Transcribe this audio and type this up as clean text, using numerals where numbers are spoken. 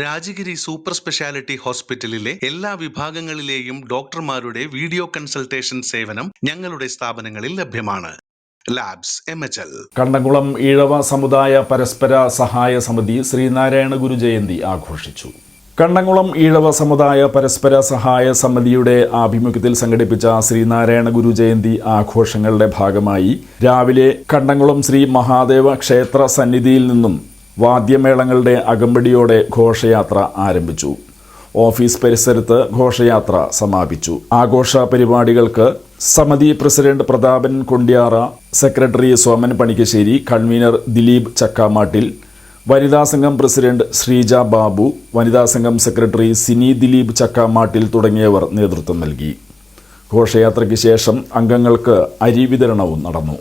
Rajagiri super speciality ഹോസ്പിറ്റലിലെ എല്ലാ വിഭാഗങ്ങളിലെയും ഡോക്ടർമാരുടെ വീഡിയോ കൺസൾട്ടേഷൻ സേവനം ഞങ്ങളുടെ സ്ഥാപനങ്ങളിൽ ലഭ്യമാണ്. Labs MHL. കണ്ടംകുളം ഈഴവ സമുദായ പരസ്പര സഹായ സമിതി ശ്രീനാരായണ ഗുരു ജയന്തി ആഘോഷിച്ചു. കണ്ടംകുളം ഈഴവ സമുദായ പരസ്പര സഹായ സമിതിയുടെ ആഭിമുഖ്യത്തിൽ സംഘടിപ്പിച്ച ശ്രീനാരായണ ഗുരു ജയന്തി ആഘോഷങ്ങളുടെ ഭാഗമായി രാവിലെ കണ്ടംകുളം ശ്രീ മഹാദേവ ക്ഷേത്ര സന്നിധിയിൽ നിന്നും വാദ്യമേളങ്ങളുടെ അകമ്പടിയോടെ ഘോഷയാത്ര ആരംഭിച്ചു. ഓഫീസ് പരിസരത്ത് ഘോഷയാത്ര സമാപിച്ചു. ആഘോഷ പരിപാടികൾക്ക് സമിതി president Prathapan Kondiyara, secretary Soman Panikkassery, convener Dileep Chakkamattil, വനിതാ സംഘം പ്രസിഡന്റ് ശ്രീജ ബാബു, വനിതാ സംഘം സെക്രട്ടറി സിനി ദിലീപ് ചക്കാമാട്ടിൽ തുടങ്ങിയവർ നേതൃത്വം നൽകി. ഘോഷയാത്രയ്ക്ക് ശേഷം അംഗങ്ങൾക്ക് അരി വിതരണവും നടന്നു.